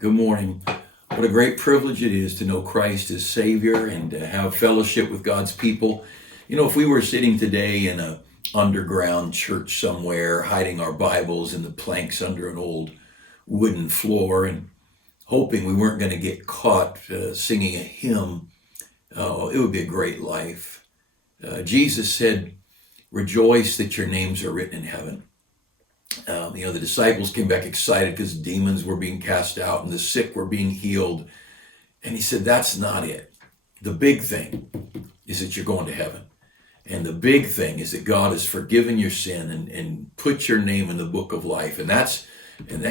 Good morning. What a great privilege it is to know Christ as Savior and to have fellowship with God's people. You know, if we were sitting today in an underground church somewhere, hiding our Bibles in the planks under an old wooden floor and hoping we weren't going to get caught singing a hymn, it would be a great life. Jesus said, "Rejoice that your names are written in heaven." The disciples came back excited because demons were being cast out and the sick were being healed. And he said, that's not it. The big thing is that you're going to heaven. And the big thing is that God has forgiven your sin and put your name in the book of life. And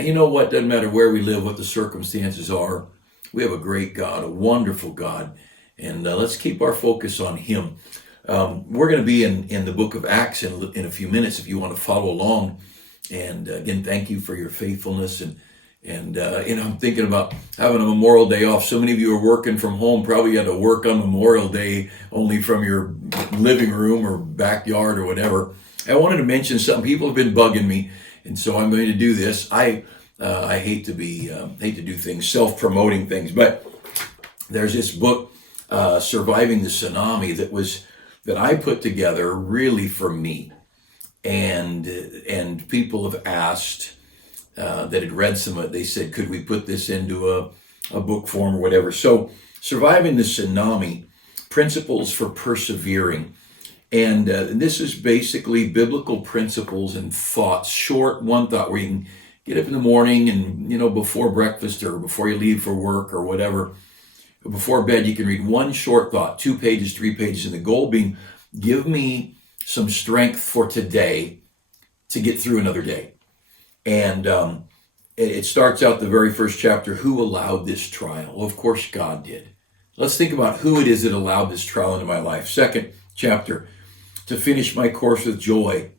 you know what? Doesn't matter where we live, what the circumstances are. We have a great God, a wonderful God. And let's keep our focus on him. We're going to be in the book of Acts in a few minutes if you want to follow along. And again, thank you for your faithfulness. And I'm thinking about having a Memorial Day off. So many of you are working from home. Probably you had to work on Memorial Day only from your living room or backyard or whatever. I wanted to mention something. People have been bugging me, and so I'm going to do this. I hate to do things, self-promoting things, but there's this book, Surviving the Tsunami, that I put together really for me. And people have asked that had read some of it. They said, could we put this into a book form or whatever? So, Surviving the Tsunami, Principles for Persevering. And this is basically biblical principles and thoughts, short one thought where you can get up in the morning and, before breakfast or before you leave for work or whatever, before bed, you can read one short thought, 2 pages, 3 pages, and the goal being, give me some strength for today to get through another day. And it starts out the very first chapter, who allowed this trial? Well, of course, God did. Let's think about who it is that allowed this trial into my life. Second chapter, to finish my course with joy.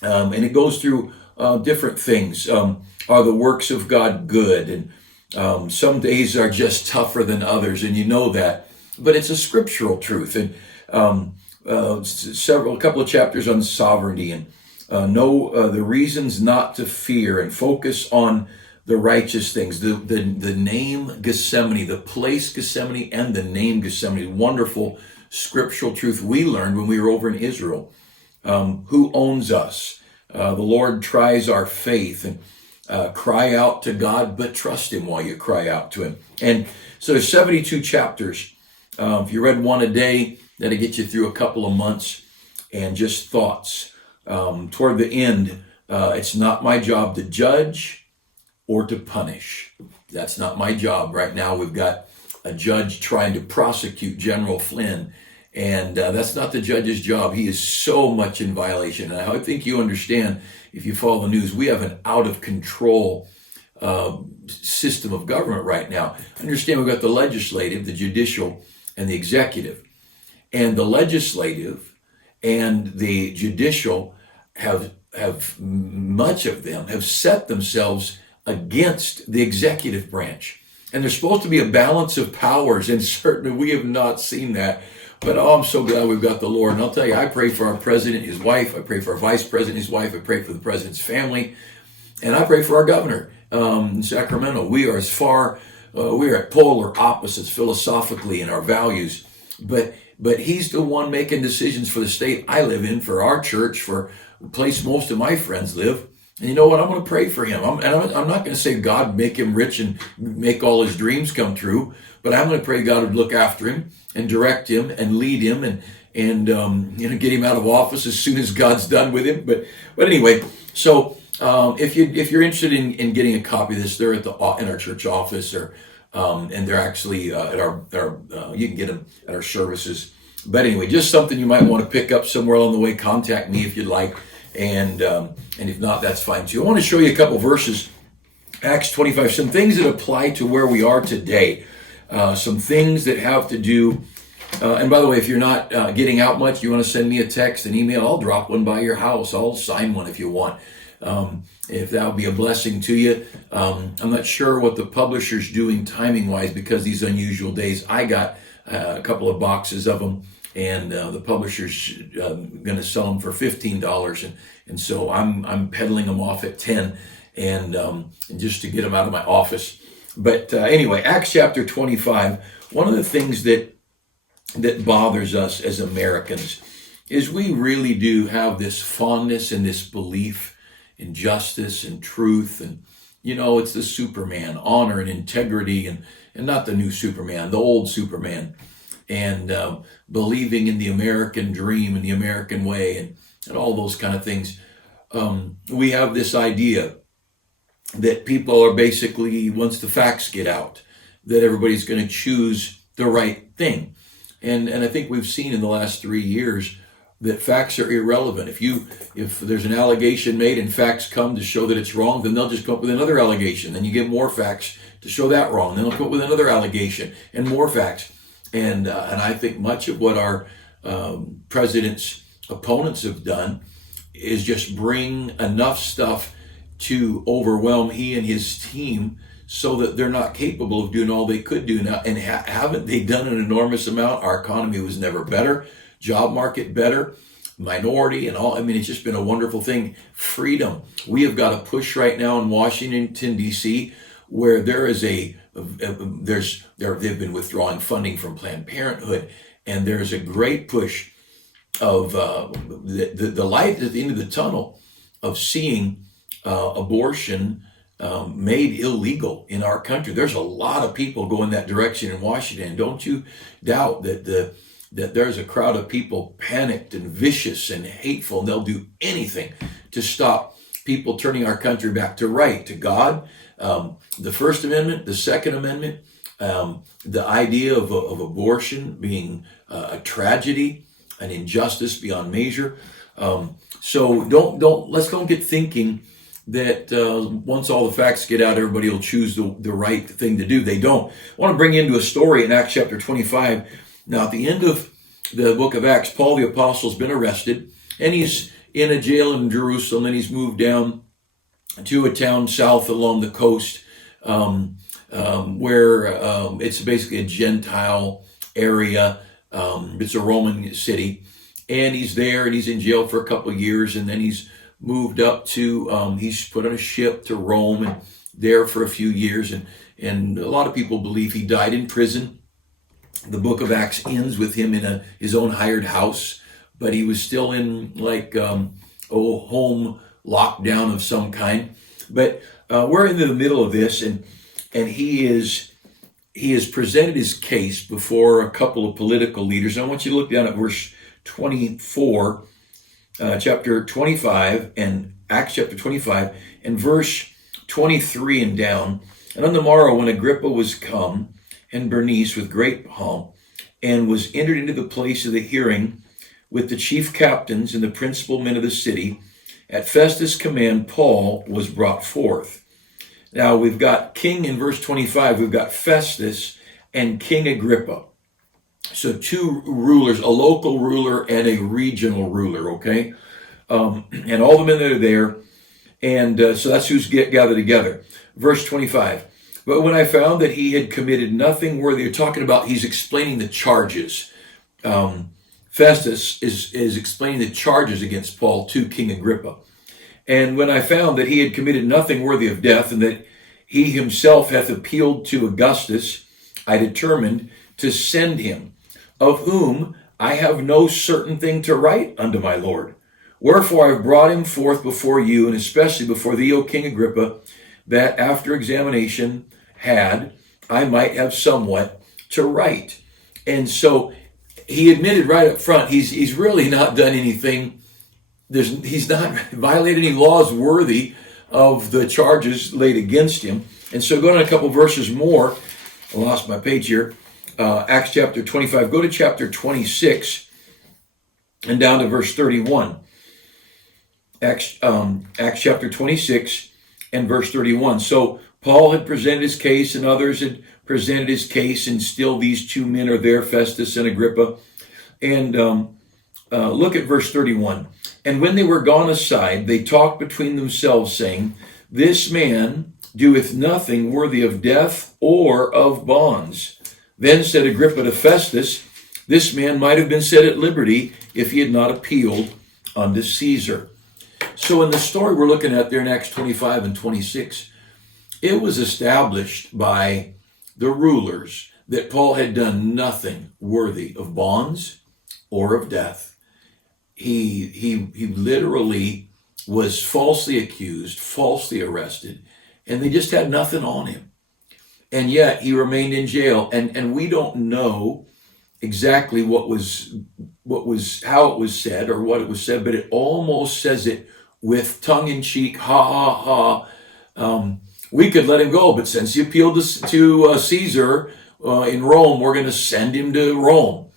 And it goes through different things. Are the works of God good? And some days are just tougher than others, and you know that. But it's a scriptural truth. And a couple of chapters on sovereignty and know the reasons not to fear and focus on the righteous things. The name Gethsemane, the place Gethsemane, and the name Gethsemane. Wonderful scriptural truth we learned when we were over in Israel. Who owns us? The Lord tries our faith, and cry out to God, but trust him while you cry out to him. And so there's 72 chapters. If you read one a day, that'll get you through a couple of months, and just thoughts. Toward the end, it's not my job to judge or to punish. That's not my job. Right now, we've got a judge trying to prosecute General Flynn, and that's not the judge's job. He is so much in violation. And I think you understand, if you follow the news, we have an out-of-control system of government right now. Understand, we've got the legislative, the judicial, and the executive. And the legislative and the judicial have much of them have set themselves against the executive branch. And there's supposed to be a balance of powers, and certainly we have not seen that. But I'm so glad we've got the Lord. And I'll tell you, I pray for our president, his wife. I pray for our vice president, his wife. I pray for the president's family. And I pray for our governor in Sacramento. We are at polar opposites philosophically in our values. But he's the one making decisions for the state I live in, for our church, for the place most of my friends live. And you know what? I'm going to pray for him. I'm not going to say God make him rich and make all his dreams come true, but I'm going to pray God would look after him and direct him and lead him and get him out of office as soon as God's done with him. But anyway, so if you're interested in getting a copy of this, they're in our church office, or and they're actually at our you can get them at our services. But anyway, just something you might want to pick up somewhere along the way. Contact me if you'd like, and if not, that's fine too. I want to show you a couple verses. Acts 25, some things that apply to where we are today. Some things that have to do. And by the way, if you're not getting out much, you want to send me a text, an email, I'll drop one by your house. I'll sign one if you want. If that would be a blessing to you. I'm not sure what the publisher's doing timing-wise because these unusual days. I got a couple of boxes of them, and the publisher's going to sell them for $15, and so I'm peddling them off at $10, and just to get them out of my office. But anyway, Acts chapter 25, one of the things that bothers us as Americans is we really do have this fondness and this belief in justice and truth. And, it's the Superman, honor and integrity, and not the new Superman, the old Superman. And believing in the American dream and the American way, and all those kind of things. We have this idea that people are basically, once the facts get out, that everybody's going to choose the right thing. And I think we've seen in the last 3 years that facts are irrelevant. If there's an allegation made and facts come to show that it's wrong, then they'll just come up with another allegation. Then you get more facts to show that wrong. Then they'll come up with another allegation and more facts. And I think much of what our president's opponents have done is just bring enough stuff to overwhelm he and his team so that they're not capable of doing all they could do now. And haven't they done an enormous amount? Our economy was never better, job market better, minority and all. I mean, it's just been a wonderful thing. Freedom. We have got a push right now in Washington, D.C., where there is they've been withdrawing funding from Planned Parenthood, and there's a great push of the light at the end of the tunnel of seeing abortion made illegal in our country. There's a lot of people going that direction in Washington. Don't you doubt that there's a crowd of people panicked and vicious and hateful, and they'll do anything to stop people turning our country back to right, to God. The First Amendment, the Second Amendment, the idea of abortion being a tragedy, an injustice beyond measure. So let's don't get thinking that once all the facts get out, everybody will choose the right thing to do. They don't. I want to bring you into a story in Acts chapter 25. Now, at the end of the book of Acts, Paul the Apostle has been arrested, and he's in a jail in Jerusalem, and he's moved down to a town south along the coast where it's basically a Gentile area. It's a Roman city, and he's there, and he's in jail for a couple of years, and then he's moved up to, he's put on a ship to Rome, and there for a few years, and a lot of people believe he died in prison. The book of Acts ends with him in his own hired house, but he was still in home lockdown of some kind. But we're in the middle of this, and he has presented his case before a couple of political leaders. And I want you to look down at verse 24, chapter 25, and Acts chapter 25, and verse 23 and down. And on the morrow, when Agrippa was come, and Bernice with great pomp, and was entered into the place of the hearing with the chief captains and the principal men of the city, at Festus' command, Paul was brought forth. Now we've got King in verse 25, we've got Festus and King Agrippa. So two rulers, a local ruler and a regional ruler, okay? And all the men that are there, and so that's who's gathered together. Verse 25, but when I found that he had committed nothing worthy, you're talking about, he's explaining the charges. Festus is explaining the charges against Paul to King Agrippa. And when I found that he had committed nothing worthy of death, and that he himself hath appealed to Augustus, I determined to send him, of whom I have no certain thing to write unto my Lord. Wherefore I have brought him forth before you, and especially before thee, O King Agrippa, that after examination I might have somewhat to write. And so he admitted right up front, he's really not done anything. He's not violated any laws worthy of the charges laid against him. And so going on a couple verses more, I lost my page here, Acts chapter 25, go to chapter 26 and down to verse 31. Acts chapter 26 and verse 31. So Paul had presented his case, and others had presented his case, and still these two men are there, Festus and Agrippa. And look at verse 31. And when they were gone aside, they talked between themselves, saying, this man doeth nothing worthy of death or of bonds. Then said Agrippa to Festus, this man might have been set at liberty if he had not appealed unto Caesar. So in the story we're looking at there in Acts 25 and 26, It was established by the rulers that Paul had done nothing worthy of bonds or of death. He literally was falsely accused, falsely arrested, and they just had nothing on him. And yet he remained in jail. And we don't know exactly what was how it was said or what it was said, but it almost says it with tongue in cheek, ha ha ha. We could let him go, but since he appealed to Caesar in Rome, we're going to send him to Rome.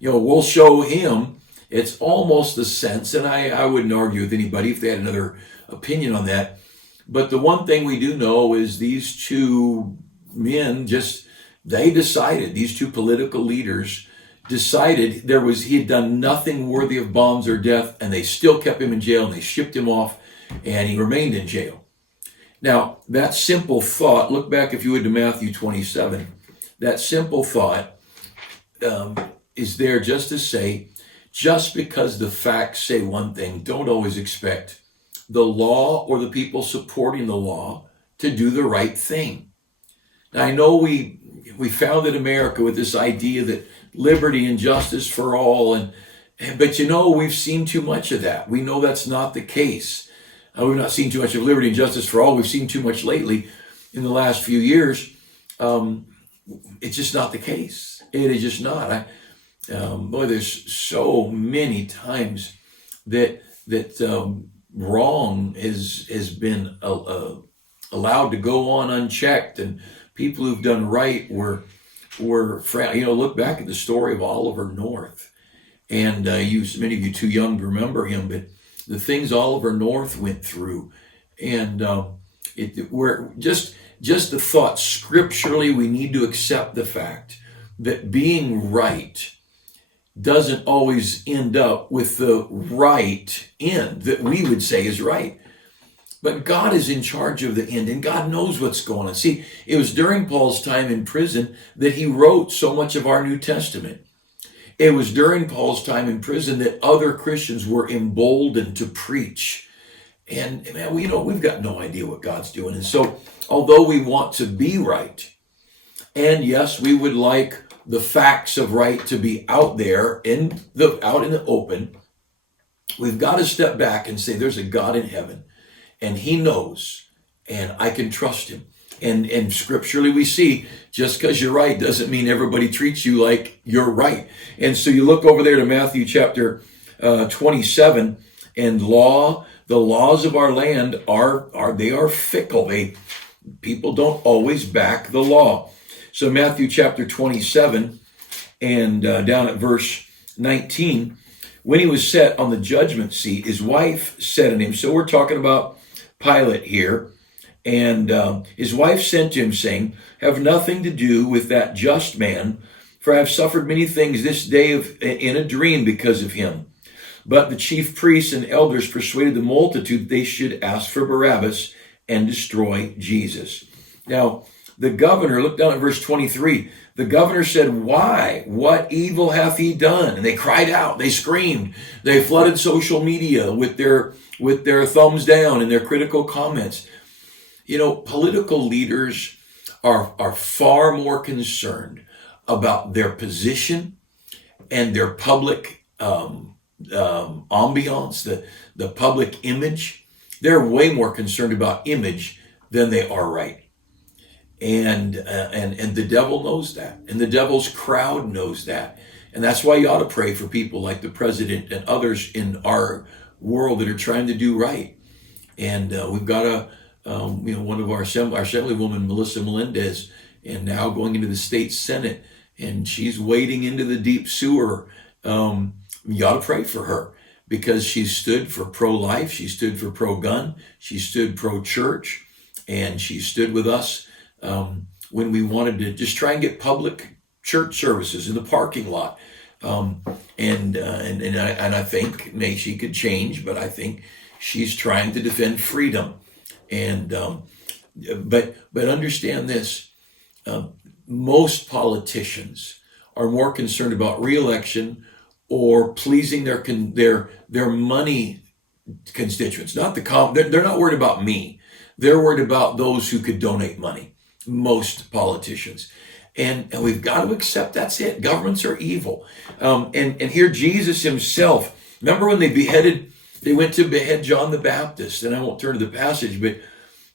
We'll show him. It's almost the sense, and I wouldn't argue with anybody if they had another opinion on that. But the one thing we do know is these two men they decided, these two political leaders decided he had done nothing worthy of bonds or death, and they still kept him in jail, and they shipped him off, and he remained in jail. Now, that simple thought, look back if you would to Matthew 27, that simple thought is there just to say, just because the facts say one thing, don't always expect the law or the people supporting the law to do the right thing. Now, I know we founded America with this idea that liberty and justice for all, but we've seen too much of that. We know that's not the case. We've not seen too much of liberty and justice for all. We've seen too much lately in the last few years. It's just not the case. It is just not. There's so many times that wrong has been allowed to go on unchecked, and people who've done right were look back at the story of Oliver North, and many of you too young to remember him, but the things Oliver North went through, and we're just the thought scripturally we need to accept the fact that being right doesn't always end up with the right end that we would say is right. But God is in charge of the end, and God knows what's going on. See, it was during Paul's time in prison that he wrote so much of our New Testament. It was during Paul's time in prison that other Christians were emboldened to preach. And man, we've got no idea what God's doing. And so, although we want to be right, and yes, we would like the facts of right to be out there out in the open, we've got to step back and say there's a God in heaven, and he knows, and I can trust him. And scripturally we see, just because you're right doesn't mean everybody treats you like you're right. And so you look over there to Matthew chapter 27, and the laws of our land are fickle. People don't always back the law. So Matthew chapter 27 and down at verse 19, when he was set on the judgment seat, his wife said unto him, so we're talking about Pilate here, and his wife sent to him, saying, have nothing to do with that just man, for I have suffered many things this day in a dream because of him. But the chief priests and elders persuaded the multitude that they should ask for Barabbas and destroy Jesus. Now, the governor, look down at verse 23. The governor said, why? What evil hath he done? And they cried out, they screamed, they flooded social media with their thumbs down and their critical comments. Political leaders are far more concerned about their position and their public ambiance, the public image. They're way more concerned about image than they are right. And the devil knows that, and the devil's crowd knows that, and that's why you ought to pray for people like the president and others in our world that are trying to do right. And we've got one of our assemblywoman, Melissa Melendez, and now going into the state senate, and she's wading into the deep sewer. You ought to pray for her, because she stood for pro-life, she stood for pro-gun, she stood pro-church, and she stood with us when we wanted to just try and get public church services in the parking lot. And I think maybe she could change, but I think she's trying to defend freedom. And but understand this: most politicians are more concerned about re-election or pleasing their money constituents. They're not worried about me. They're worried about those who could donate money, most politicians. And we've got to accept that's it. Governments are evil. And here Jesus himself, remember when they went to behead John the Baptist, and I won't turn to the passage, but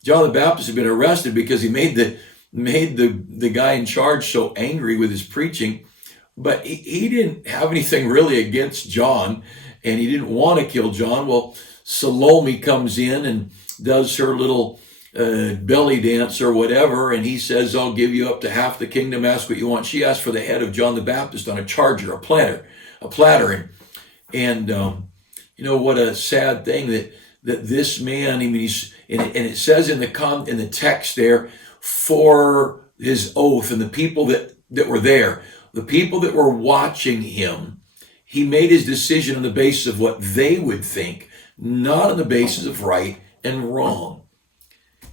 John the Baptist had been arrested because he made the guy in charge so angry with his preaching. But he didn't have anything really against John, and he didn't want to kill John. Well, Salome comes in and does her little belly dance or whatever, and he says, I'll give you up to half the kingdom, ask what you want. She asked for the head of John the Baptist on a charger, a platter. And what a sad thing that this man, I mean, and it says in the text there, for his oath, and the people that were there, the people that were watching him, he made his decision on the basis of what they would think, not on the basis of right and wrong.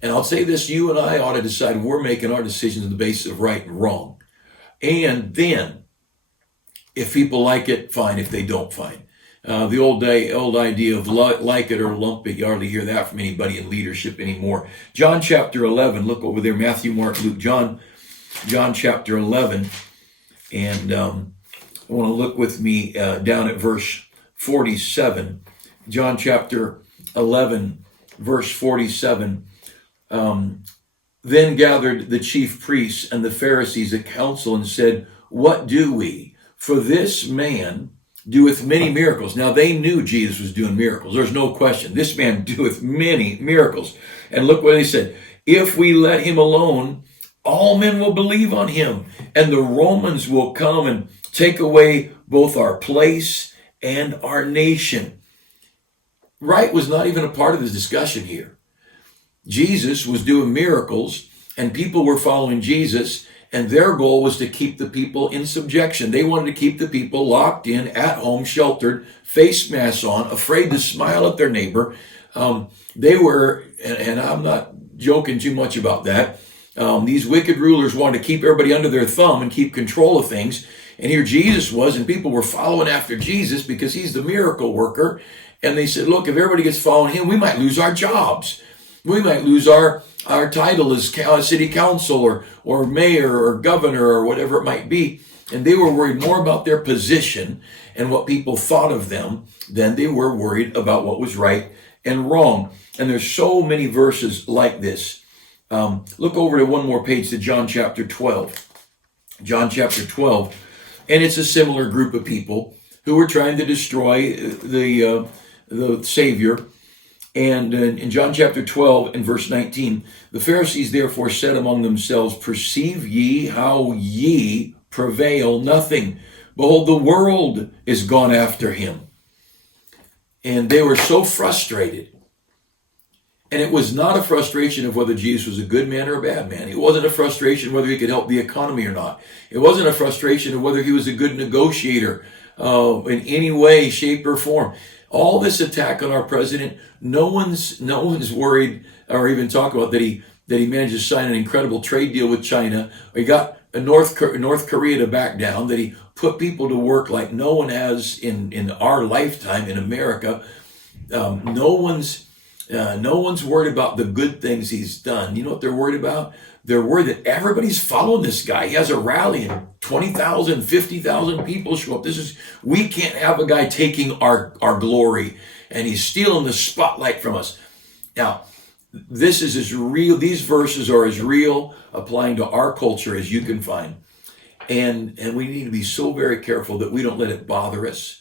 And I'll say this, you and I ought to decide we're making our decisions on the basis of right and wrong. And then, if people like it, fine. If they don't, fine. The old idea of like it or lump it, you hardly hear that from anybody in leadership anymore. John chapter 11, look over there, Matthew, Mark, Luke, John chapter 11. And I want to look with me down at verse 47. John chapter 11, verse 47. Then gathered the chief priests and the Pharisees a council and said, what do we? For this man doeth many miracles. Now they knew Jesus was doing miracles. There's no question. This man doeth many miracles. And look what he said. If we let him alone, all men will believe on him, and the Romans will come and take away both our place and our nation. Right was not even a part of the discussion here. Jesus was doing miracles, and people were following Jesus, and their goal was to keep the people in subjection. They wanted to keep the people locked in, at home, sheltered, face masks on, afraid to smile at their neighbor. They were, and I'm not joking too much about that, these wicked rulers wanted to keep everybody under their thumb and keep control of things. And here Jesus was, and people were following after Jesus because he's the miracle worker. And they said, look, if everybody gets following him, we might lose our jobs. We might lose our title as city council or mayor or governor or whatever it might be. And they were worried more about their position and what people thought of them than they were worried about what was right and wrong. And there's so many verses like this. Look over to one more page to John chapter 12. John chapter 12. And it's a similar group of people who were trying to destroy the Savior. And in John chapter 12 and verse 19, the Pharisees therefore said among themselves, perceive ye how ye prevail nothing. Behold, the world is gone after him. And they were so frustrated. And it was not a frustration of whether Jesus was a good man or a bad man. It wasn't a frustration whether he could help the economy or not. It wasn't a frustration of whether he was a good negotiator in any way, shape, or form. All this attack on our president, no one's worried or even talk about that he managed to sign an incredible trade deal with China. Or he got North Korea to back down. That he put people to work like no one has in our lifetime in America. No one's worried about the good things he's done. You know what they're worried about? They're worried that everybody's following this guy. He has a rally and 20,000, 50,000 people show up. We can't have a guy taking our glory and he's stealing the spotlight from us. Now, this is as real, these verses are as real applying to our culture as you can find. And we need to be so very careful that we don't let it bother us,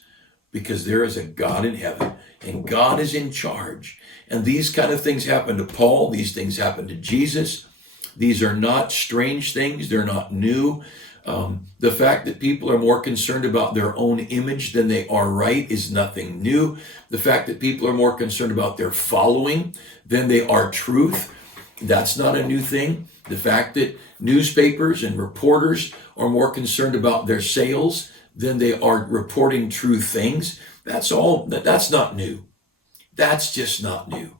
because there is a God in heaven and God is in charge. And these kind of things happen to Paul. These things happen to Jesus. These are not strange things. They're not new. The fact that people are more concerned about their own image than they are right is nothing new. The fact that people are more concerned about their following than they are truth, that's not a new thing. The fact that newspapers and reporters are more concerned about their sales than they are reporting true things, that's not new. That's just not new.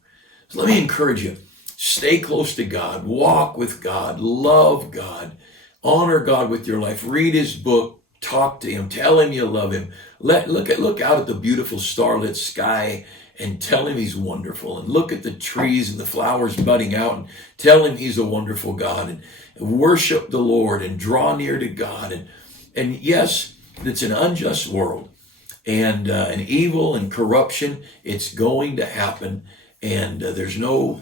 So let me encourage you. Stay close to God. Walk with God. Love God. Honor God with your life. Read his book. Talk to him. Tell him you love him. Look out at the beautiful starlit sky and tell him he's wonderful, and look at the trees and the flowers budding out and tell him he's a wonderful God, and worship the Lord and draw near to God. And yes, it's an unjust world, and evil and corruption. It's going to happen, and there's no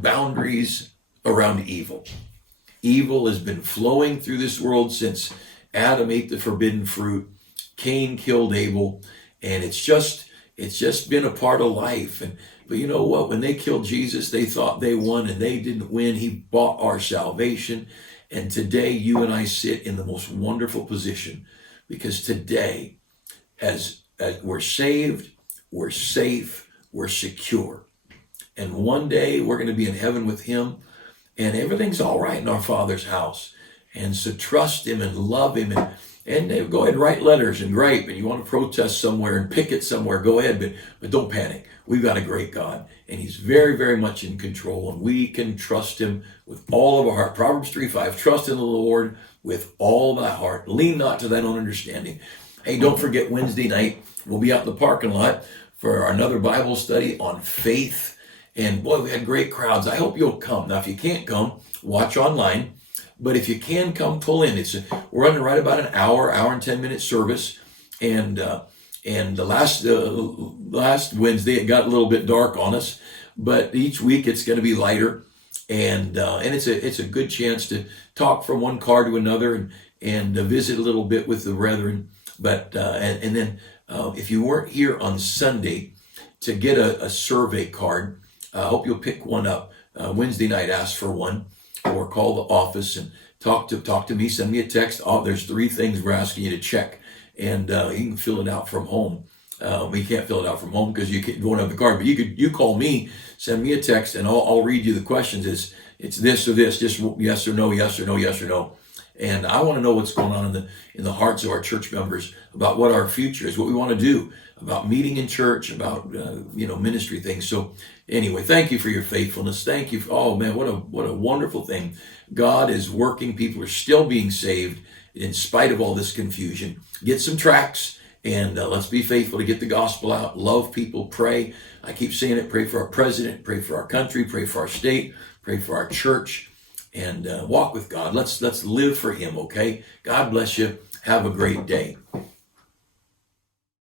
boundaries around evil. Evil has been flowing through this world since Adam ate the forbidden fruit. Cain killed Abel, and it's just been a part of life. But you know what? When they killed Jesus, they thought they won, and they didn't win. He bought our salvation, and today you and I sit in the most wonderful position, because today, as we're saved, we're safe, we're secure, and one day we're going to be in heaven with him. And everything's all right in our Father's house. And so trust him and love him, and go ahead and write letters and gripe. And you want to protest somewhere and picket somewhere, go ahead, but don't panic. We've got a great God, and he's very, very much in control, and we can trust him with all of our heart. Proverbs 3:5, trust in the Lord with all thy heart. Lean not to thine own understanding. Hey, don't forget Wednesday night, we'll be out in the parking lot for another Bible study on faith. And boy, we had great crowds. I hope you'll come. Now, if you can't come, watch online. But if you can come, pull in. We're running right about an hour and 10-minute service. And the last Wednesday, it got a little bit dark on us. But each week, it's going to be lighter. And it's a good chance to talk from one car to another and visit a little bit with the brethren. But and then if you weren't here on Sunday to get a survey card, I hope you'll pick one up. Wednesday night, ask for one, or call the office and talk to me. Send me a text. There's 3 things we're asking you to check, and you can fill it out from home. We can't fill it out from home because you don't have the card. But you call me, send me a text, and I'll read you the questions. It's this or this, just yes or no, yes or no, yes or no. And I want to know what's going on in the hearts of our church members about what our future is, what we want to do, about meeting in church, about ministry things. So anyway, thank you for your faithfulness. Thank you. Oh man, what a wonderful thing. God is working. People are still being saved in spite of all this confusion. Get some tracts, and let's be faithful to get the gospel out. Love people. Pray. I keep saying it. Pray for our president. Pray for our country. Pray for our state. Pray for our church. And walk with God. Let's live for him, okay? God bless you. Have a great day.